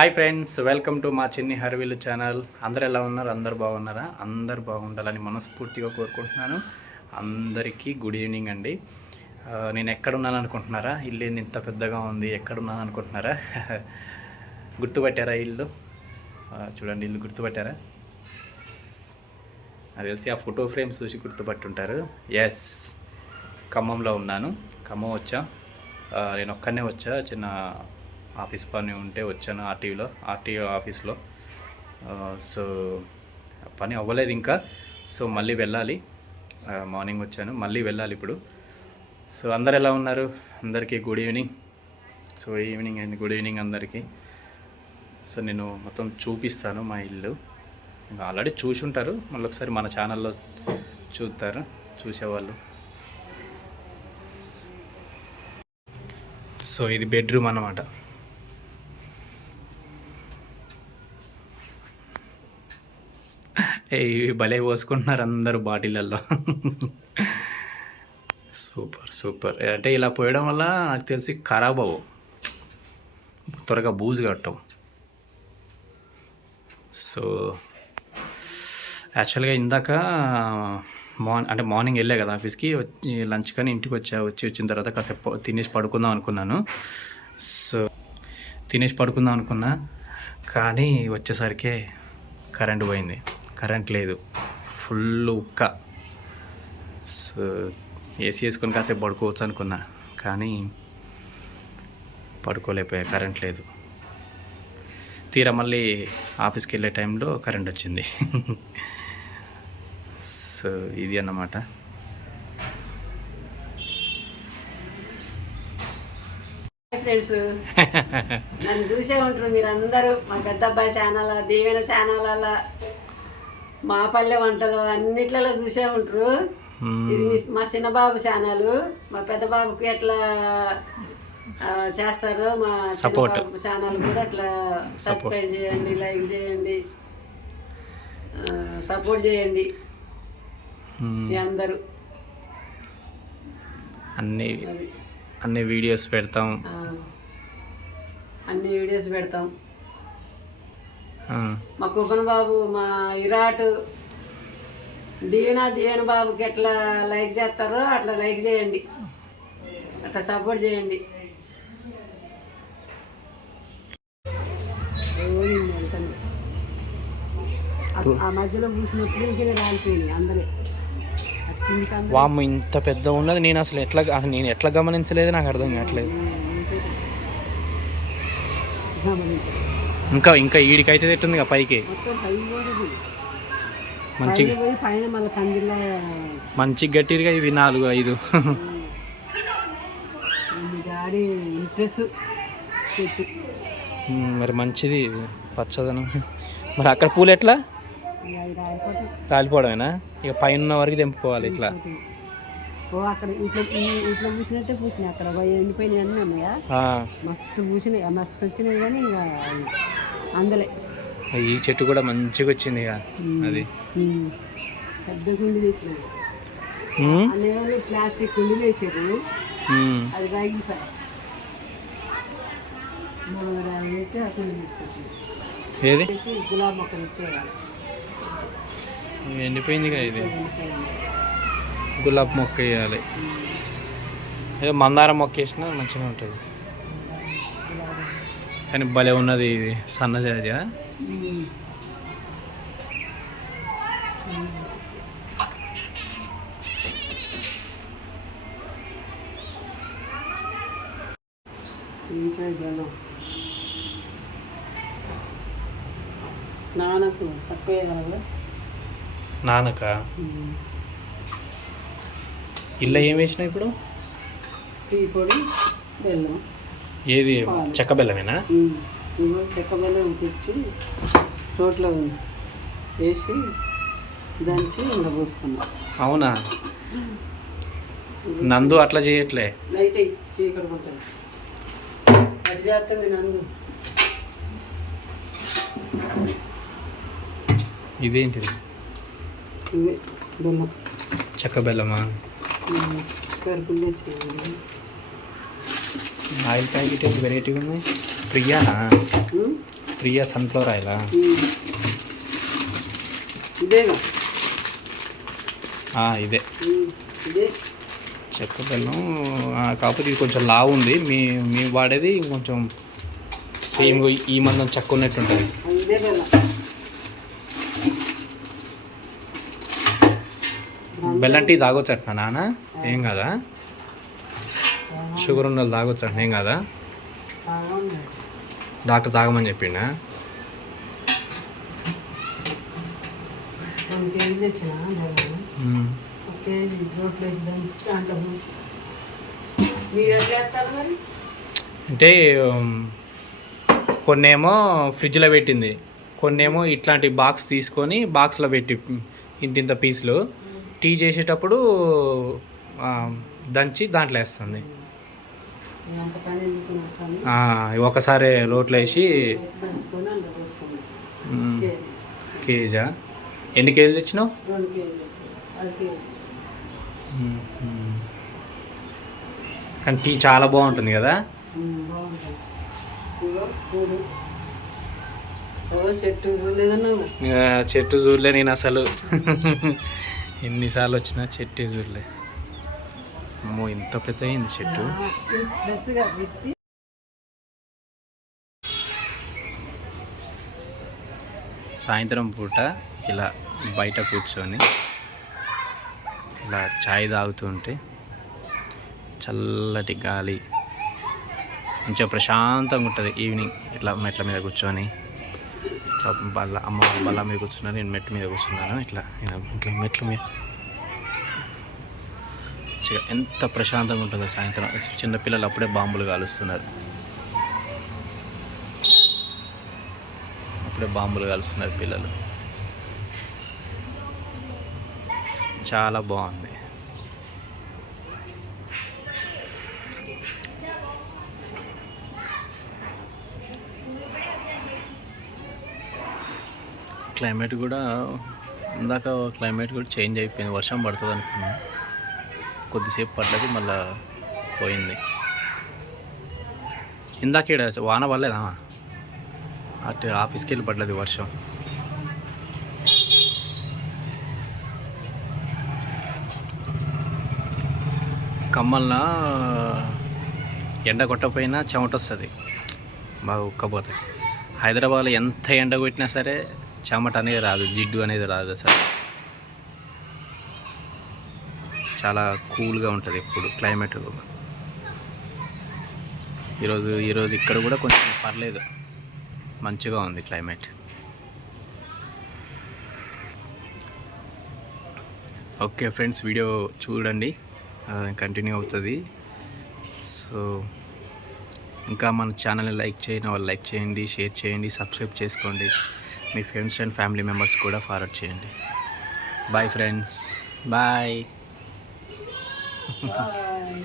Hi friends welcome to మా చిన్ని హర్వీలు channel అందరు ఎలా ఉన్నారు? అందరు బాగున్నారా? అందరు బాగుండాలని మనస్ఫూర్తిగా కోరుకుంటున్నాను. అందరికీ గుడ్ ఈవినింగ్ అండి. నేను ఎక్కడున్నాను అనుకుంటున్నారా? ఇల్లు ఏంది ఇంత పెద్దగా ఉంది ఎక్కడున్నాను అనుకుంటున్నారా? గుర్తుపట్టారా ఇల్లు? చూడండి ఇల్లు గుర్తుపట్టారా? నాకు తెలిసి ఆ ఫోటో ఫ్రేమ్స్ చూసి గుర్తుపట్టుంటారు. ఎస్ ఖమ్మంలో ఉన్నాను. ఖమ్మం వచ్చా? నేను ఒక్కనే వచ్చా చిన్న ఆఫీస్ పని ఉంటే వచ్చాను ఆర్టీవీలో ఆర్టీఓ ఆఫీస్లో. సో పని అవ్వలేదు ఇంకా. సో మళ్ళీ వెళ్ళాలి. మార్నింగ్ వచ్చాను మళ్ళీ వెళ్ళాలి ఇప్పుడు. సో అందరు ఎలా ఉన్నారు? అందరికీ good evening. So evening and good evening అందరికీ. సో నేను మొత్తం చూపిస్తాను మా ఇల్లు. ఇంకా ఆల్రెడీ చూసి ఉంటారు మళ్ళీ ఒకసారి మన ఛానల్లో చూస్తారు చూసేవాళ్ళు. సో ఇది బెడ్రూమ్ అన్నమాట ఏ, ఇవి భలే పోసుకుంటున్నారు అందరూ బాటిళ్ళల్లో. Super super. అంటే ఇలా పోయడం వల్ల నాకు తెలిసి ఖరాబ్ అవ్వవు త్వరగా బూజు కట్టవు. సో యాక్చువల్గా ఇందాక మార్న్ అంటే మార్నింగ్ వెళ్ళా కదా ఆఫీస్కి వచ్చి లంచ్ కానీ ఇంటికి వచ్చా వచ్చి వచ్చిన తర్వాత కాసేపు తినేసి పడుకుందాం అనుకున్నాను. సో తినేసి పడుకుందాం అనుకున్నా. కానీ వచ్చేసరికి కరెంట్ పోయింది. కరెంట్ లేదు. ఫుల్ ఉక్క. సో ఏసీ వేసుకొని కాసేపు పడుకోవచ్చు అనుకున్నా. కానీ పడుకోలేకపోయా కరెంట్ లేదు. తీరా మళ్ళీ ఆఫీస్కి వెళ్ళే టైంలో కరెంట్ వచ్చింది. సో ఇది అన్నమాట. ఫ్రెండ్స్. నన్ను చూసే ఉంటారు మీరు అందరూ మా పెద్ద అబ్బాయి ఛానల్ దీవెన ఛానల్ మా పల్లె వంటలు అన్నిట్లలో చూసే ఉంటారు. ఇది మీ చిన్న బాబు ఛానల్. మా పెద్ద బాబుకి ఎట్లా చేస్తారో మా. బాబు ఛానల్ కూడా అట్లా సబ్స్క్రైబ్ చేయండి లైక్ చేయండి సపోర్ట్ చేయండి. అందరూ. అన్ని. అన్ని వీడియోస్ పెడతాం. అన్ని వీడియోస్ పెడతాం. మా కుప్పన్ బాబు మా ఇరాటు దీవెన దీవెన బాబుకి ఎట్లా లైక్ చేస్తారో అట్లా లైక్ చేయండి. అట్లా సపోర్ట్ చేయండి. ఆ- మధ్యలో పూసినప్పుడు ఇంకే రాలిపోయినాయి అందరే. వామ్మ ఇంత పెద్ద ఉన్నది నేను అసలు ఎట్లా నేను ఎట్లా గమనించలేదు నాకు అర్థం కావట్లేదు. ఇంకా ఇంకా ఈడికైతే తిట్టుంది పైకి. పోతుంది మంచి గట్టిగా ఇవి నాలుగు ఐదు. మరి మంచిది పచ్చదనం. మరి అక్కడ పూలు ఎట్లా? రాలిపోవడమేనా? ఇక పైన ఉన్న వరకు తెంపుకోవాలి ఇట్లా. అక్కడ ఇట్లా ఈ- ఇట్లా పూసినట్టే పూసినాయి. అక్కడ అన్నీ ఉన్నాయా? మస్తు పూసినాయి. మస్తు వచ్చినాయి కానీ ఇక అందలే. ఈ చెట్టు కూడా మంచిగా వచ్చింది అది. పెద్ద అన్నీ ప్లాస్టిక్ కుండీలు వేసారు. అది ఏది? గులాబీ మొక్కలు ఇచ్చేయాలి ఎండిపోయింది కదా ఇది. గులాబ్ మొక్క వేయాలి మందారం మొక్క వేసినా మంచిగా ఉంటుంది. కానీ భలే ఉన్నది ఇది. సన్నజాజి నాన్నకు తక్కువ వేయగలరు నానక ఇల్లు ఏం వేసినా ఇప్పుడు? టీ పొడి బెల్లం. ఏది? చెక్క బెల్లమేనా? చెక్క బెల్లం తెచ్చి తోటలో వేసి దంచి ఇంట్లో పోసుకున్నాం అవునా? నందు అట్లా చేయట్లే. నైట్ అది చేస్తుంది నందు. ఇదేంటిది? బెల్లం. చెక్క బెల్లమా? కరుపులు తెచ్చేయండి ఆయిల్ ప్యాకెట్ ఏంటి? వెరైటీగా ఉన్నాయి. ఫ్రీయానా ఉమ్. ప్రియా సన్ఫ్లవర్ ఆయిలా ఇదే. చెక్క బెల్లం కాకపోతే ఇది కొంచెం లావు ఉంది. మీ మీ వాడేది కొంచెం సేమ్ ఈ మందం చెక్క ఉన్నట్టు ఉంటుంది బెల్లం టీ తాగొచ్చు అట్నా నాన్న. ఏం కదా? షుగర్ ఉన్న వాళ్ళు తాగొచ్చు అంట కదా? డాక్టర్ తాగమని చెప్పిండా? అంటే కొన్నేమో ఫ్రిడ్జ్లో పెట్టింది. కొన్నేమో ఇట్లాంటి బాక్స్ తీసుకొని బాక్స్లో పెట్టి ఇంత ఇంత పీసులు. టీ చేసేటప్పుడు దంచి దాంట్లో వేస్తుంది అంత పని ఎందుకు నాకు పని ఆ, ఒకసారి రోట్లో వేసి కేజీ. ఎన్ని కేజీలు తెచ్చినావు. కానీ టీ చాలా బాగుంటుంది కదా? చెట్టు చూడలే నేను అసలు. ఎన్నిసార్లు వచ్చినా చెట్టు చూడలే. అమ్మో ఇంత పెద్ద అయింది చెట్టు. సాయంత్రం పూట ఇలా బయట కూర్చొని ఇలా చాయ్ తాగుతుంటే చల్లటి గాలి కొంచెం ప్రశాంతంగా ఉంటుంది. ఈవినింగ్ ఇట్లా మెట్ల మీద కూర్చొని ఇట్లా బల్ల అమ్మ బల్ల మీద కూర్చున్నాను నేను మెట్ల మీద కూర్చున్నాను. ఇట్లా ఇట్లా మెట్ల మీద మంచిగా ఎంత ప్రశాంతంగా ఉంటుందో సాయంత్రం. చిన్నపిల్లలు అప్పుడే బాంబులు కాలుస్తున్నారు. అప్పుడే బాంబులు కాలుస్తున్నారు పిల్లలు. చాలా బాగుంది. క్లైమేట్ కూడా ఇందాక క్లైమేట్ కూడా చేంజ్ అయిపోయింది. వర్షం పడుతుంది అనుకున్నాను కొద్దిసేపు పడ్డది మళ్ళా పోయింది. ఇందాక ఇక్కడ వాన పడలేదా? అటు ఆఫీస్కి వెళ్ళి పడ్డది వర్షం. కమ్మల్న ఎండ కొట్టకపోయినా చెమట వస్తుంది. బాగా ఉక్కపోతే హైదరాబాద్లో ఎంత ఎండ కొట్టినా సరే చెమట అనేది రాదు జిడ్డు అనేది రాదు అసలు. చాలా కూల్గా ఉంటుంది ఎప్పుడు క్లైమేట్ ఈరోజు ఈరోజు ఇక్కడ కూడా కొంచెం పర్లేదు. మంచిగా ఉంది క్లైమేట్. ఓకే ఫ్రెండ్స్ వీడియో చూడండి. కంటిన్యూ అవుతుంది. సో ఇంకా మన ఛానల్ని లైక్ చేయని వాళ్ళు లైక్ చేయండి షేర్ చేయండి సబ్స్క్రైబ్ చేసుకోండి. మీ ఫ్రెండ్స్ అండ్ ఫ్యామిలీ మెంబర్స్ కూడా ఫార్వర్డ్ చేయండి. Bye friends. బాయ్. బాయ్